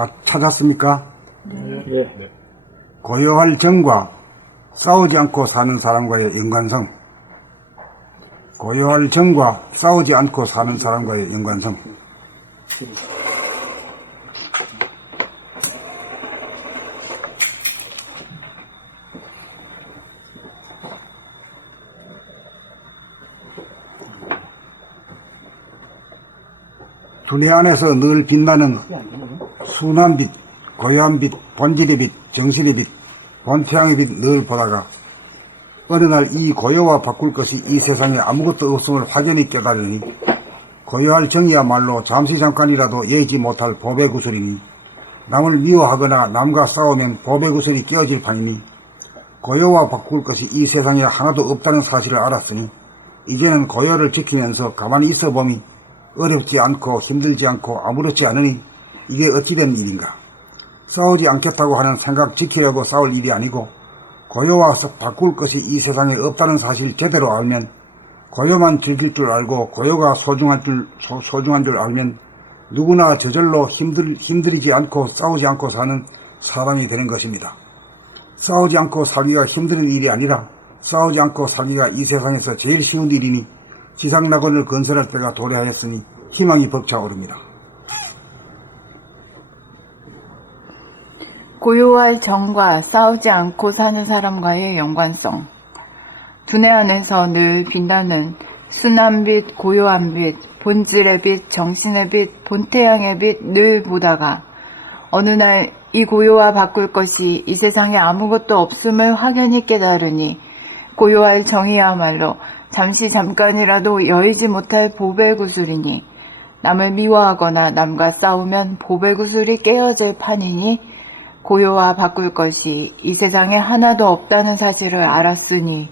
자, 찾았습니까? 네. 고요할 정과 싸우지 않고 사는 사람과의 연관성. 고요할 정과 싸우지 않고 사는 사람과의 연관성. 두뇌 안에서 늘 빛나는 순한 빛, 고요한 빛, 본질의 빛, 정신의 빛, 본태양의 빛 늘 보다가 어느 날 이 고요와 바꿀 것이 이 세상에 아무것도 없음을 확연히 깨달으니 고요할 정이야말로 잠시 잠깐이라도 예지 못할 보배 구슬이니 남을 미워하거나 남과 싸우면 보배 구슬이 깨어질 판이니 고요와 바꿀 것이 이 세상에 하나도 없다는 사실을 알았으니 이제는 고요를 지키면서 가만히 있어 봄이 어렵지 않고 힘들지 않고 아무렇지 않으니 이게 어찌된 일인가. 싸우지 않겠다고 하는 생각 지키려고 싸울 일이 아니고 고요와 바꿀 것이 이 세상에 없다는 사실 제대로 알면 고요만 즐길 줄 알고 고요가 소중한 줄 알면 누구나 저절로 힘들이지 않고 싸우지 않고 사는 사람이 되는 것입니다. 싸우지 않고 살기가 힘든 일이 아니라 싸우지 않고 살기가 이 세상에서 제일 쉬운 일이니 지상낙원을 건설할 때가 도래하였으니 희망이 벅차오릅니다. 고요할 정과 싸우지 않고 사는 사람과의 연관성. 두뇌 안에서 늘 빛나는 순한 빛, 고요한 빛, 본질의 빛, 정신의 빛, 본태양의 빛 늘 보다가 어느 날 이 고요와 바꿀 것이 이 세상에 아무것도 없음을 확연히 깨달으니 고요할 정이야말로 잠시 잠깐이라도 여의지 못할 보배 구슬이니 남을 미워하거나 남과 싸우면 보배 구슬이 깨어질 판이니 고요와 바꿀 것이 이 세상에 하나도 없다는 사실을 알았으니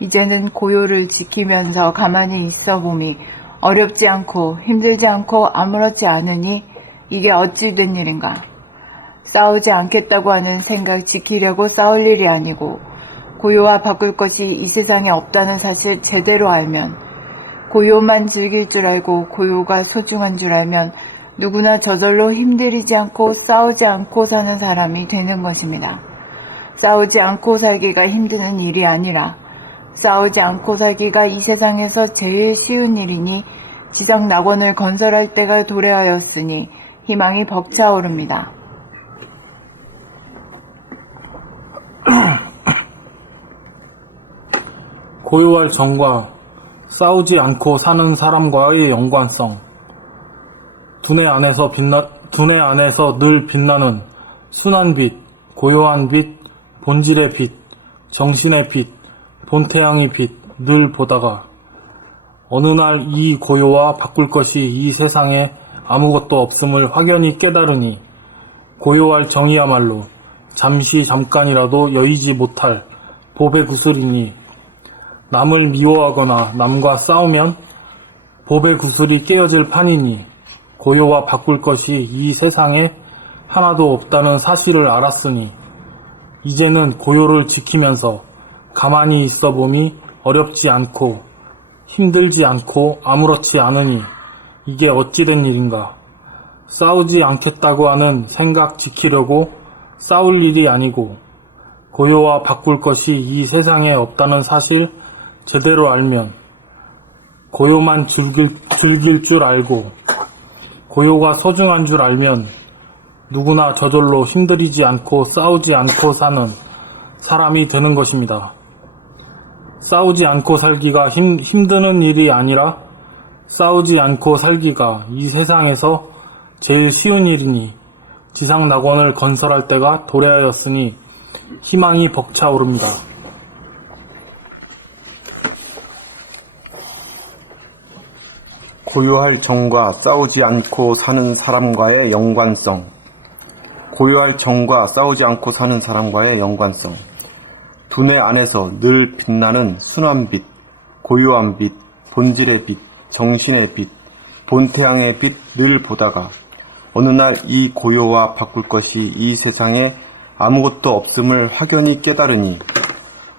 이제는 고요를 지키면서 가만히 있어 봄이 어렵지 않고 힘들지 않고 아무렇지 않으니 이게 어찌 된 일인가. 싸우지 않겠다고 하는 생각 지키려고 싸울 일이 아니고 고요와 바꿀 것이 이 세상에 없다는 사실 제대로 알면 고요만 즐길 줄 알고 고요가 소중한 줄 알면 누구나 저절로 힘들이지 않고 싸우지 않고 사는 사람이 되는 것입니다. 싸우지 않고 살기가 힘든 일이 아니라 싸우지 않고 살기가 이 세상에서 제일 쉬운 일이니 지상낙원을 건설할 때가 도래하였으니 희망이 벅차오릅니다. 고요할 정과 싸우지 않고 사는 사람과의 연관성. 두뇌 안에서 늘 빛나는 순한 빛, 고요한 빛, 본질의 빛, 정신의 빛, 본태양의 빛 늘 보다가 어느 날 이 고요와 바꿀 것이 이 세상에 아무것도 없음을 확연히 깨달으니 고요할 정이야말로 잠시 잠깐이라도 여의지 못할 보배 구슬이니 남을 미워하거나 남과 싸우면 보배 구슬이 깨어질 판이니 고요와 바꿀 것이 이 세상에 하나도 없다는 사실을 알았으니 이제는 고요를 지키면서 가만히 있어 봄이 어렵지 않고 힘들지 않고 아무렇지 않으니 이게 어찌된 일인가. 싸우지 않겠다고 하는 생각 지키려고 싸울 일이 아니고 고요와 바꿀 것이 이 세상에 없다는 사실 제대로 알면 고요만 즐길 줄 알고 고요가 소중한 줄 알면 누구나 저절로 힘들이지 않고 싸우지 않고 사는 사람이 되는 것입니다. 싸우지 않고 살기가 힘드는 일이 아니라 싸우지 않고 살기가 이 세상에서 제일 쉬운 일이니 지상낙원을 건설할 때가 도래하였으니 희망이 벅차오릅니다. 고요할 정과 싸우지 않고 사는 사람과의 연관성. 고요할 정과 싸우지 않고 사는 사람과의 연관성. 두뇌 안에서 늘 빛나는 순한 빛, 고요한 빛, 본질의 빛, 정신의 빛, 본태양의 빛 늘 보다가 어느 날 이 고요와 바꿀 것이 이 세상에 아무것도 없음을 확연히 깨달으니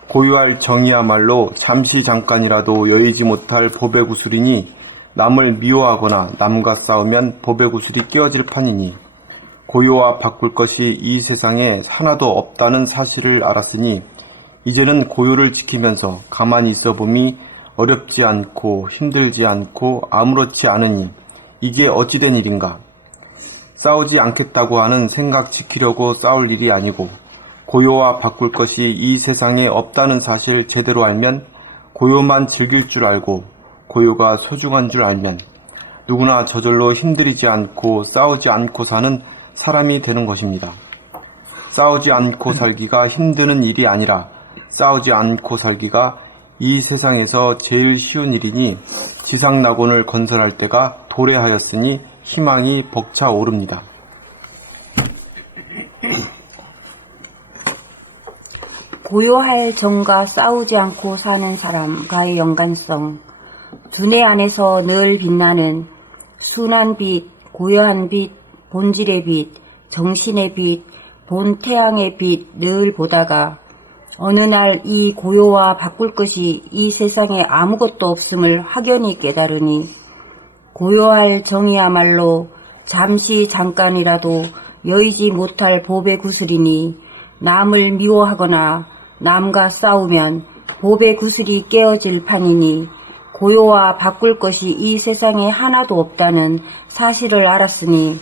고요할 정이야말로 잠시 잠깐이라도 여의지 못할 보배 구슬이니 남을 미워하거나 남과 싸우면 보배 구슬이 깨어질 판이니 고요와 바꿀 것이 이 세상에 하나도 없다는 사실을 알았으니 이제는 고요를 지키면서 가만히 있어 봄이 어렵지 않고 힘들지 않고 아무렇지 않으니 이게 어찌된 일인가. 싸우지 않겠다고 하는 생각 지키려고 싸울 일이 아니고 고요와 바꿀 것이 이 세상에 없다는 사실 제대로 알면 고요만 즐길 줄 알고 고요가 소중한 줄 알면 누구나 저절로 힘들이지 않고 싸우지 않고 사는 사람이 되는 것입니다. 싸우지 않고 살기가 힘드는 일이 아니라 싸우지 않고 살기가 이 세상에서 제일 쉬운 일이니 지상낙원을 건설할 때가 도래하였으니 희망이 벅차오릅니다. 고요할 정과 싸우지 않고 사는 사람과의 연관성, 두뇌 안에서 늘 빛나는 순한 빛, 고요한 빛, 본질의 빛, 정신의 빛, 본 태양의 빛 늘 보다가 어느 날 이 고요와 바꿀 것이 이 세상에 아무것도 없음을 확연히 깨달으니 고요할 정이야말로 잠시 잠깐이라도 여의지 못할 법의 구슬이니 남을 미워하거나 남과 싸우면 법의 구슬이 깨어질 판이니 고요와 바꿀 것이 이 세상에 하나도 없다는 사실을 알았으니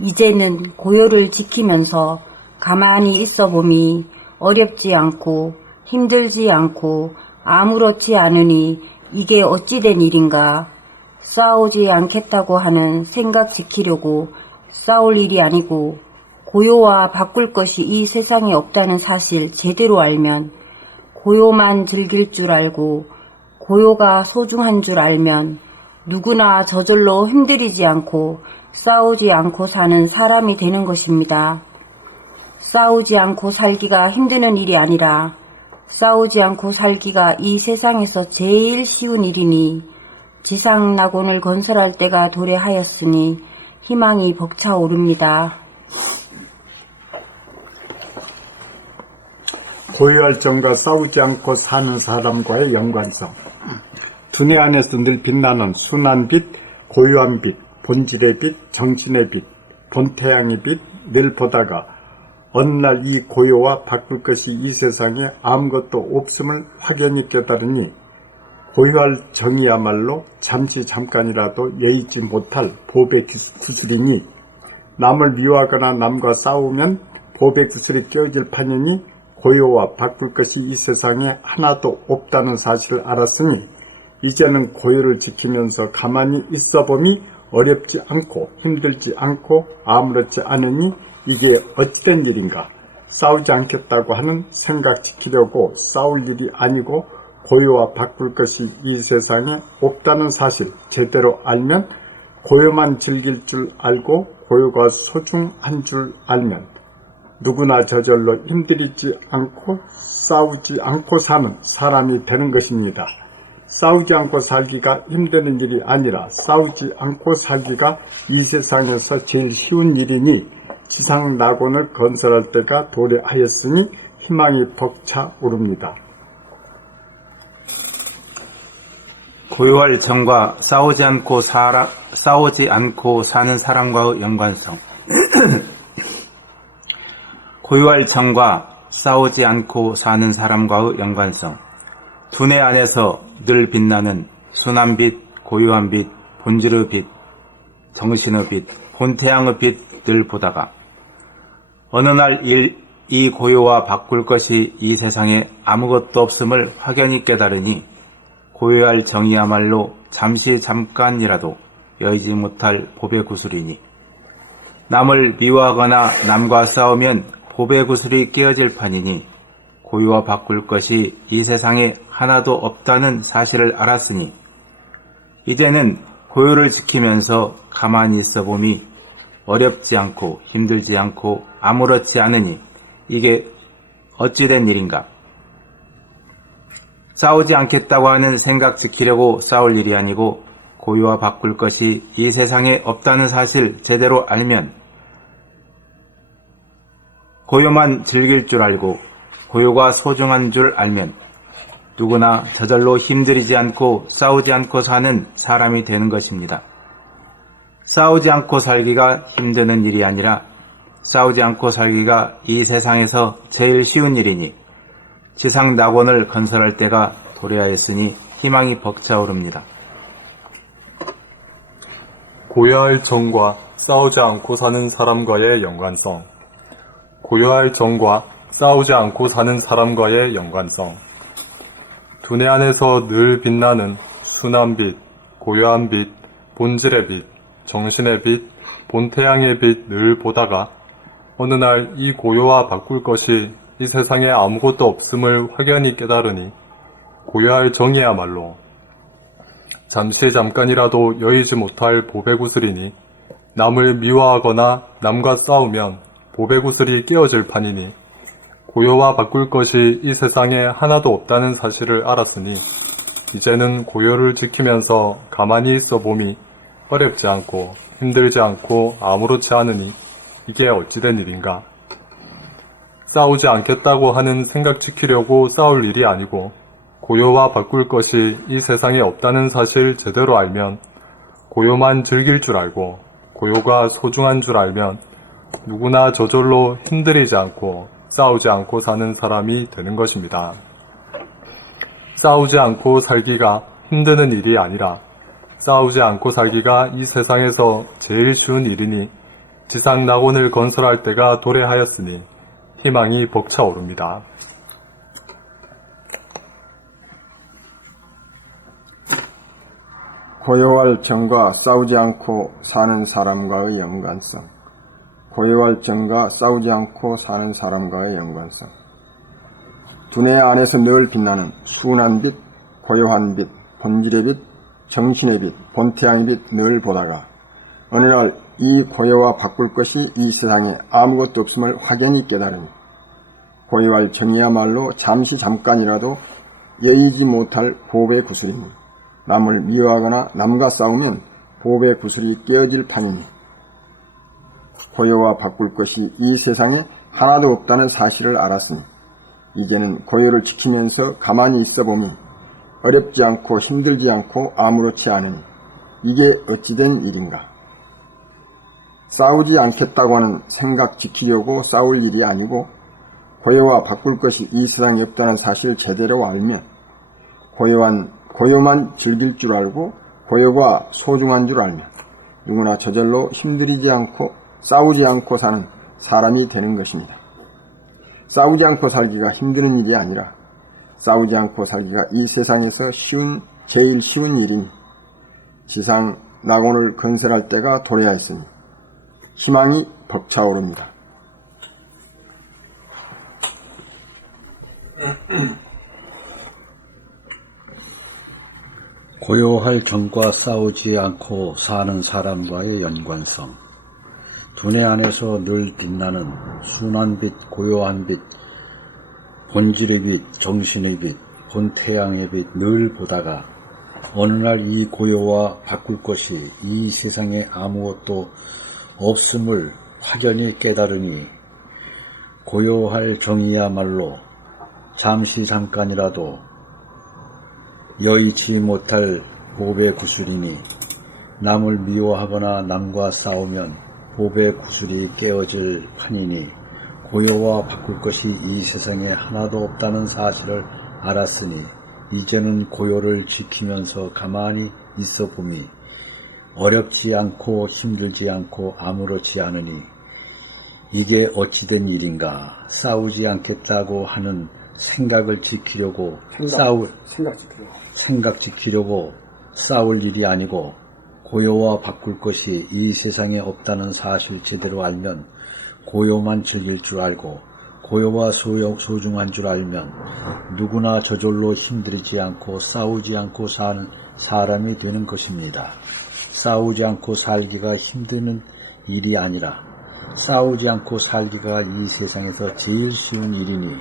이제는 고요를 지키면서 가만히 있어 봄이 어렵지 않고 힘들지 않고 아무렇지 않으니 이게 어찌된 일인가. 싸우지 않겠다고 하는 생각 지키려고 싸울 일이 아니고 고요와 바꿀 것이 이 세상에 없다는 사실 제대로 알면 고요만 즐길 줄 알고 고요가 소중한 줄 알면 누구나 저절로 힘들이지 않고 싸우지 않고 사는 사람이 되는 것입니다. 싸우지 않고 살기가 힘드는 일이 아니라 싸우지 않고 살기가 이 세상에서 제일 쉬운 일이니 지상낙원을 건설할 때가 도래하였으니 희망이 벅차오릅니다. 고요할 정과 싸우지 않고 사는 사람과의 연관성. 두뇌 안에서 늘 빛나는 순한 빛, 고요한 빛, 본질의 빛, 정신의 빛, 본태양의 빛 늘 보다가 어느 날 이 고요와 바꿀 것이 이 세상에 아무것도 없음을 확연히 깨달으니 고요할 정이야말로 잠시 잠깐이라도 여의지 못할 법의 구슬이니 남을 미워하거나 남과 싸우면 법의 구슬이 깨어질 판이니 고요와 바꿀 것이 이 세상에 하나도 없다는 사실을 알았으니 이제는 고요를 지키면서 가만히 있어봄이 어렵지 않고 힘들지 않고 아무렇지 않으니 이게 어찌된 일인가. 싸우지 않겠다고 하는 생각 지키려고 싸울 일이 아니고 고요와 바꿀 것이 이 세상에 없다는 사실 제대로 알면 고요만 즐길 줄 알고 고요가 소중한 줄 알면 누구나 저절로 힘들이지 않고 싸우지 않고 사는 사람이 되는 것입니다. 싸우지 않고 살기가 힘드는 일이 아니라 싸우지 않고 살기가 이 세상에서 제일 쉬운 일이니 지상낙원을 건설할 때가 도래하였으니 희망이 벅차오릅니다. 고요할 정과 싸우지 않고 사는 사람과의 연관성. 고요할 정과 싸우지 않고 사는 사람과의 연관성. 두뇌 안에서 늘 빛나는 순한 빛, 고요한 빛, 본질의 빛, 정신의 빛, 본태양의 빛 늘 보다가 어느 날 이 고요와 바꿀 것이 이 세상에 아무것도 없음을 확연히 깨달으니 고요할 정이야말로 잠시 잠깐이라도 여의지 못할 법의 구슬이니 남을 미워하거나 남과 싸우면 법의 구슬이 깨어질 판이니 고요와 바꿀 것이 이 세상에 하나도 없다는 사실을 알았으니 이제는 고요를 지키면서 가만히 있어 봄이 어렵지 않고 힘들지 않고 아무렇지 않으니 이게 어찌된 일인가. 싸우지 않겠다고 하는 생각 지키려고 싸울 일이 아니고 고요와 바꿀 것이 이 세상에 없다는 사실 제대로 알면 고요만 즐길 줄 알고 고요가 소중한 줄 알면 누구나 저절로 힘들이지 않고 싸우지 않고 사는 사람이 되는 것입니다. 싸우지 않고 살기가 힘드는 일이 아니라 싸우지 않고 살기가 이 세상에서 제일 쉬운 일이니 지상 낙원을 건설할 때가 도래하였으니 희망이 벅차오릅니다. 고요할 정과 싸우지 않고 사는 사람과의 연관성. 고요할 정과 싸우지 않고 사는 사람과의 연관성. 두뇌 안에서 늘 빛나는 순한 빛, 고요한 빛, 본질의 빛, 정신의 빛, 본태양의 빛 늘 보다가 어느 날 이 고요와 바꿀 것이 이 세상에 아무것도 없음을 확연히 깨달으니 고요할 정이야말로 잠깐이라도 여의지 못할 보배구슬이니 남을 미워하거나 남과 싸우면 보배구슬이 깨어질 판이니 고요와 바꿀 것이 이 세상에 하나도 없다는 사실을 알았으니 이제는 고요를 지키면서 가만히 있어 봄이 어렵지 않고 힘들지 않고 아무렇지 않으니 이게 어찌된 일인가. 싸우지 않겠다고 하는 생각 지키려고 싸울 일이 아니고 고요와 바꿀 것이 이 세상에 없다는 사실 제대로 알면 고요만 즐길 줄 알고 고요가 소중한 줄 알면 누구나 저절로 힘들이지 않고 싸우지 않고 사는 사람이 되는 것입니다. 싸우지 않고 살기가 힘드는 일이 아니라 싸우지 않고 살기가 이 세상에서 제일 쉬운 일이니 지상 낙원을 건설할 때가 도래하였으니 희망이 벅차오릅니다. 고요할 정과 싸우지 않고 사는 사람과의 연관성. 고요할 정과 싸우지 않고 사는 사람과의 연관성. 두뇌 안에서 늘 빛나는 순한 빛, 고요한 빛, 본질의 빛, 정신의 빛, 본태양의 빛 늘 보다가 어느 날 이 고요와 바꿀 것이 이 세상에 아무것도 없음을 확연히 깨달으니 고요할 정이야말로 잠깐이라도 여의지 못할 보배 구슬이니 남을 미워하거나 남과 싸우면 보배 구슬이 깨어질 판이니 고요와 바꿀 것이 이 세상에 하나도 없다는 사실을 알았으니 이제는 고요를 지키면서 가만히 있어 보니 어렵지 않고 힘들지 않고 아무렇지 않으니 이게 어찌된 일인가. 싸우지 않겠다고 하는 생각 지키려고 싸울 일이 아니고 고요와 바꿀 것이 이 세상에 없다는 사실을 제대로 알면 고요만 즐길 줄 알고 고요가 소중한 줄 알면 누구나 저절로 힘들이지 않고 싸우지 않고 사는 사람이 되는 것입니다. 싸우지 않고 살기가 힘든 일이 아니라 싸우지 않고 살기가 이 세상에서 제일 쉬운 일이니 지상 낙원을 건설할 때가 도래하였으니 희망이 벅차오릅니다. 고요할 정과 싸우지 않고 사는 사람과의 연관성. 두뇌 안에서 늘 빛나는 순한 빛, 고요한 빛, 본질의 빛, 정신의 빛, 본태양의 빛 늘 보다가 어느 날 이 고요와 바꿀 것이 이 세상에 아무것도 없음을 확연히 깨달으니 고요할 정이야말로 잠깐이라도 여의치 못할 보배 구슬이니 남을 미워하거나 남과 싸우면 보배 구슬이 깨어질 판이니 고요와 바꿀 것이 이 세상에 하나도 없다는 사실을 알았으니 이제는 고요를 지키면서 가만히 있어 봄이 어렵지 않고 힘들지 않고 아무렇지 않으니 이게 어찌된 일인가. 싸우지 않겠다고 하는 생각 지키려고 싸울 일이 아니고 고요와 바꿀 것이 이 세상에 없다는 사실 제대로 알면 고요만 즐길 줄 알고 고요와 소중한 줄 알면 누구나 저절로 힘들지 않고 싸우지 않고 사는 사람이 되는 것입니다. 싸우지 않고 살기가 힘든 일이 아니라 싸우지 않고 살기가 이 세상에서 제일 쉬운 일이니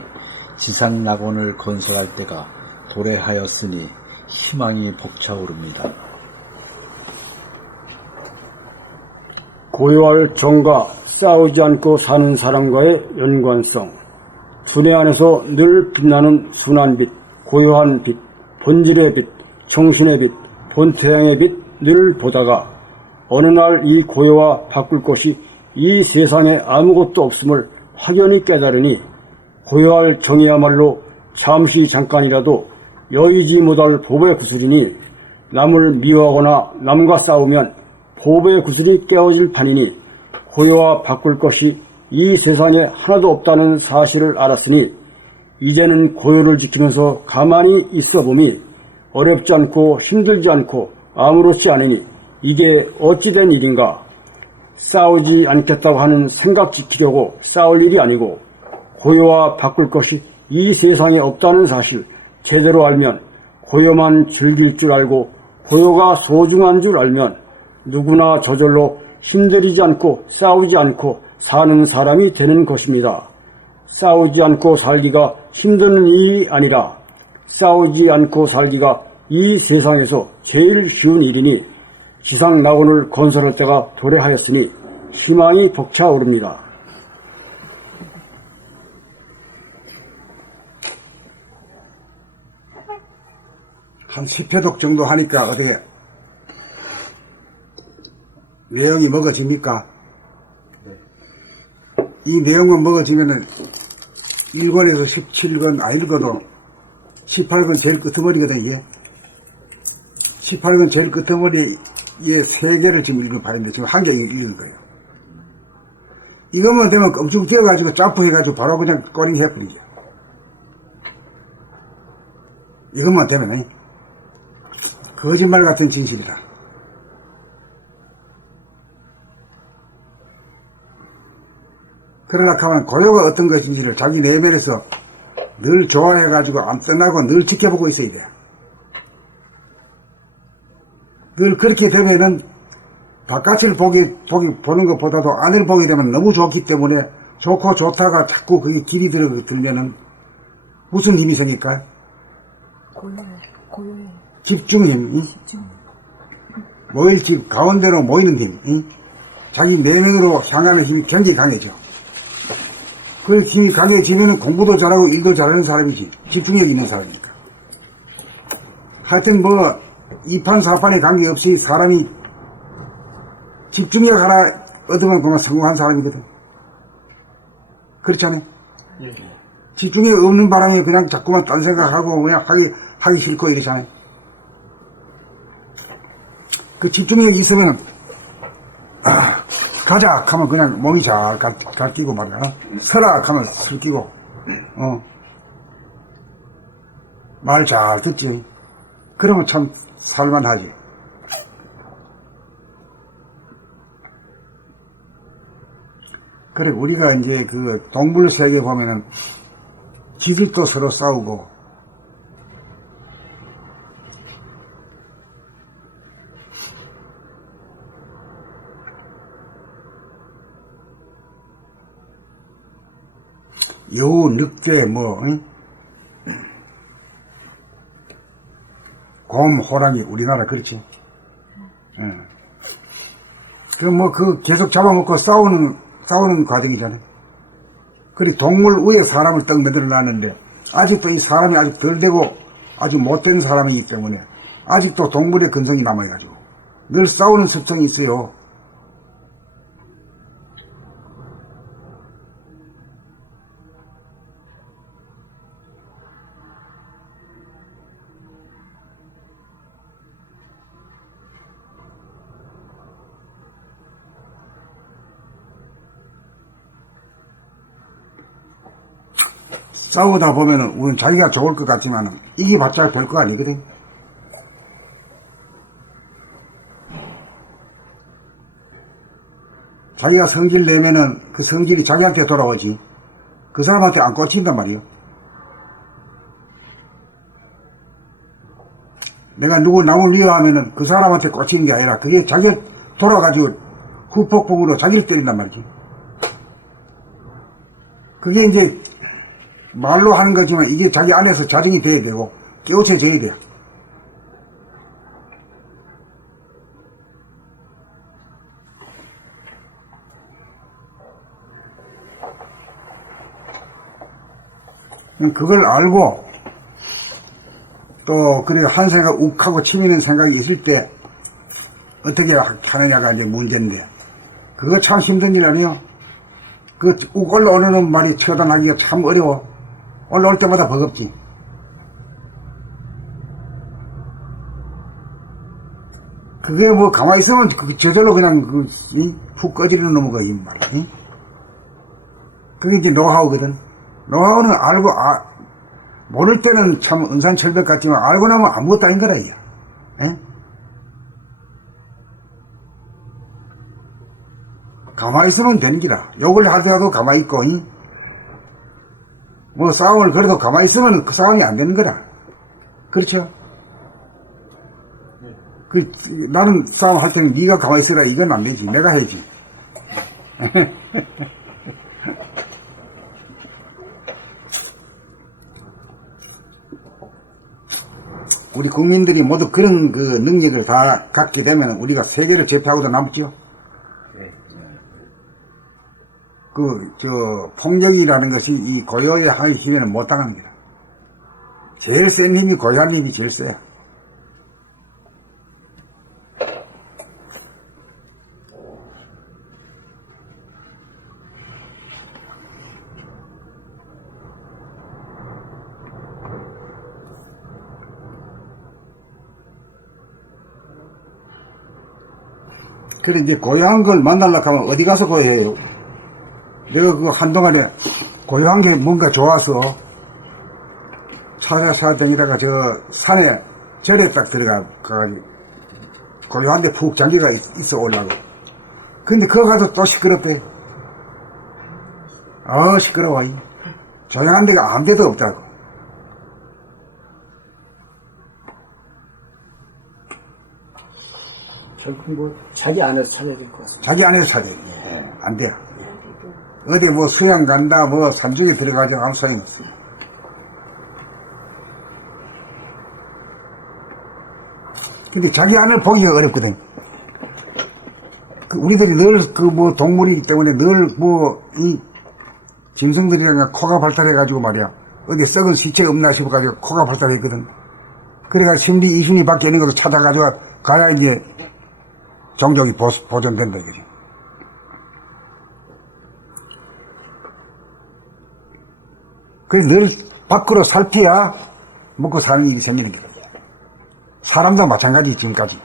지상 낙원을 건설할 때가 도래하였으니 희망이 벅차오릅니다. 고요할 정과 싸우지 않고 사는 사람과의 연관성. 두뇌 안에서 늘 빛나는 순한 빛, 고요한 빛, 본질의 빛, 정신의 빛, 본태양의 빛 늘 보다가 어느 날 이 고요와 바꿀 것이 이 세상에 아무것도 없음을 확연히 깨달으니 고요할 정이야말로 잠시 잠깐이라도 여의지 못할 보배 구슬이니 남을 미워하거나 남과 싸우면 보배 구슬이 깨어질 판이니 고요와 바꿀 것이 이 세상에 하나도 없다는 사실을 알았으니 이제는 고요를 지키면서 가만히 있어봄이 어렵지 않고 힘들지 않고 아무렇지 않으니 이게 어찌된 일인가. 싸우지 않겠다고 하는 생각 지키려고 싸울 일이 아니고 고요와 바꿀 것이 이 세상에 없다는 사실 제대로 알면 고요만 즐길 줄 알고 고요가 소중한 줄 알면 누구나 저절로 힘들이지 않고 싸우지 않고 사는 사람이 되는 것입니다. 싸우지 않고 살기가 힘든 일이 아니라 싸우지 않고 살기가 이 세상에서 제일 쉬운 일이니 지상 낙원을 건설할 때가 도래하였으니 희망이 벅차오릅니다. 한 10회독 정도 하니까 어떻게 내용이 먹어집니까? 이 내용만 먹어지면은 1권에서 17권 안 읽어도 18권 제일 끄트머리거든 이게. 18권 제일 끄트머리에 3개를 지금 읽어봤는데 지금 1개 읽은 거예요. 이것만 되면 엄청 뛰어가지고 점프해가지고 바로 그냥 꼬링 해버리죠. 이것만 되면 거짓말 같은 진실이다. 그러나 하면 고요가 어떤 것인지를 자기 내면에서 늘 좋아해가지고 안 떠나고 늘 지켜보고 있어야 돼. 늘 그렇게 되면은 바깥을 보는 것보다도 안을 보게 되면 너무 좋기 때문에 좋고 좋다가 자꾸 그게 길이 들면은 무슨 힘이 생길까요? 고요해. 집중힘. 모일 집 가운데로 모이는 힘. 자기 내면으로 향하는 힘이 굉장히 강해져. 그 힘이 강해지면은 공부도 잘하고 일도 잘하는 사람이지. 집중력 있는 사람이니까. 하여튼 뭐 2판 4판에 관계없이 사람이 집중력 하나 얻으면 그만 성공한 사람이거든. 그렇지 않아요? 예. 집중력 없는 바람에 그냥 자꾸만 딴 생각하고 그냥 하기 싫고 이러잖아요. 그 집중력이 있으면 가자 하면 그냥 몸이 잘 갈끼고 말이야. 서라 하면 슬끼고 말 잘 듣지. 그러면 참 살만하지. 그래 우리가 이제 그 동물 세계 보면은 지들도 서로 싸우고 여우, 늑대, 곰, 호랑이, 우리나라 그렇지. 그 계속 잡아먹고 싸우는 과정이잖아요. 그리고 동물 위에 사람을 떡 만들어 놨는데, 아직도 이 사람이 아직 덜 되고 아주 못된 사람이기 때문에, 아직도 동물의 근성이 남아가지고, 늘 싸우는 습성이 있어요. 싸우다 보면은, 우선 자기가 좋을 것 같지만은, 이기봤자 별 거 아니거든. 자기가 성질 내면은, 그 성질이 자기한테 돌아오지. 그 사람한테 안 꽂힌단 말이요. 내가 남을 미워하면은, 그 사람한테 꽂히는 게 아니라, 그게 자기가 돌아가지고, 후폭풍으로 자기를 때린단 말이지. 그게 이제, 말로 하는 거지만 이게 자기 안에서 자정이 돼야 되고 깨우쳐져야 돼요. 그걸 알고 또 그리고 한 생각 욱하고 치미는 생각이 있을 때 어떻게 하느냐가 이제 문제인데 그거 참 힘든 일 아니에요? 그 올라오는 말이 처단하기가 참 어려워. 올라올 때마다 버겁지. 그게 뭐 가만히 있으면 저절로 그냥 푹 꺼지는 놈이고 이 말이야. 그게 이제 노하우거든. 노하우는 알고 모를 때는 참 은산철벽 같지만 알고 나면 아무것도 아닌 거라 이야. 가만히 있으면 되는 기라. 욕을 하더라도 가만히 있고, 뭐 싸움을 그래도 가만히 있으면 그 싸움이 안 되는 거라. 그렇죠? 나는 싸움 할 때는 네가 가만히 있으라 이건 안 되지. 내가 해야지. 우리 국민들이 모두 그런 그 능력을 다 갖게 되면 우리가 세계를 제패하고도 남죠. 폭력이라는 것이 이 고요의 힘에는 못 당합니다. 제일 센 힘이 고요한 힘이 제일 세요. 그래, 이제 고요한 걸 만나려고 하면 어디 가서 고요해요? 내가 그 한동안에 고요한 게 뭔가 좋아서 찾아다니다가 저 산에 절에 딱 들어가가지고 고요한 데 푹 잠기가 있어 올라고. 근데 그거 가서 또 시끄럽대. 시끄러워. 조용한 데가 아무 데도 없다고. 결국 뭐 자기 안에서 찾아야 될 것 같습니다. 자기 안에서 찾아야 돼. 네. 안 돼요. 어디 뭐 수양 간다, 뭐 산중에 들어가죠. 아무 소용이 없어요. 근데 자기 안을 보기가 어렵거든. 우리들이 늘 뭐 동물이기 때문에 늘 이 짐승들이랑 코가 발달해가지고 말이야. 어디 썩은 시체 없나 싶어가지고 코가 발달했거든. 그래가 심리 이순이 밖에 있는 것도 찾아가지고 가야 이제 종족이 보존된다 이거죠. 그래서 늘 밖으로 살피야 먹고 사는 일이 생기는 거예요. 사람도 마찬가지 지금까지.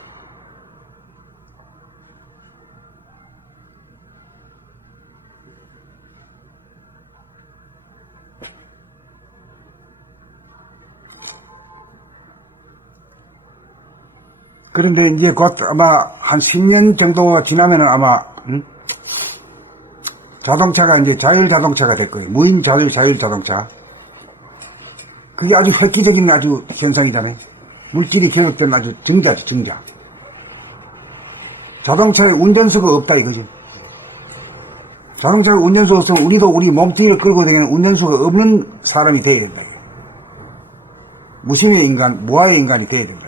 그런데 이제 곧 아마 한 10년 정도가 지나면은 아마 자동차가 이제 자율자동차가 될 거예요. 무인 자율자동차. 그게 아주 획기적인 아주 현상이잖아요. 물질이 결합된 아주 증자지, 증자. 자동차에 운전수가 없다 이거죠. 자동차에 운전수가 없으면 우리도 우리 몸뚱이를 끌고 다니는 운전수가 없는 사람이 돼야 된다. 무심의 인간, 무아의 인간이 돼야 된다.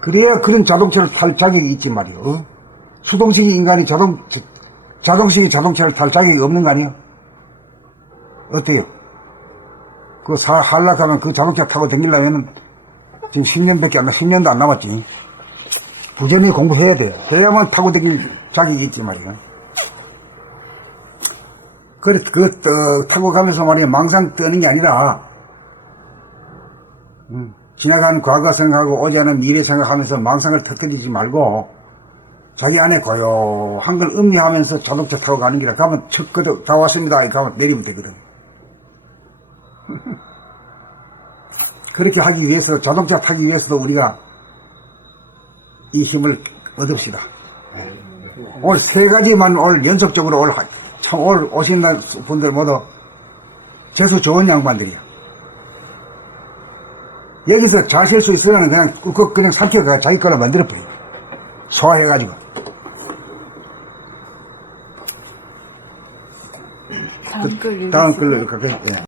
그래야 그런 자동차를 탈 자격이 있지 말이요. 수동식 인간이 자동식이 자동차를 탈 자격이 없는 거 아니에요? 어때요? 하려면 그 자동차 타고 다니려면 지금 10년밖에 안 10년도 안 남았지. 부지런히 공부해야 돼요. 해야만 타고 다닐 자격이 있지 말이에요. 타고 가면서 말이야, 망상 떠는 게 아니라, 지나간 과거 생각하고 오지않은 미래 생각하면서 망상을 터뜨리지 말고 자기 안에 고요한 걸 음미하면서 자동차 타고 가는 길에 가면 척거덕 다 왔습니다. 이렇게 하면 내리면 되거든. 그렇게 하기 위해서 자동차 타기 위해서도 우리가 이 힘을 얻읍시다. 오늘 세 가지만 오늘 연속적으로 오늘 오신 분들 모두 재수 좋은 양반들이야. 여기서 잘 쉴 수 있으면 그냥 삼켜가 자기 거로 만들어버려. 소화해가지고. 다음 글 다음 글로 이렇게. 예.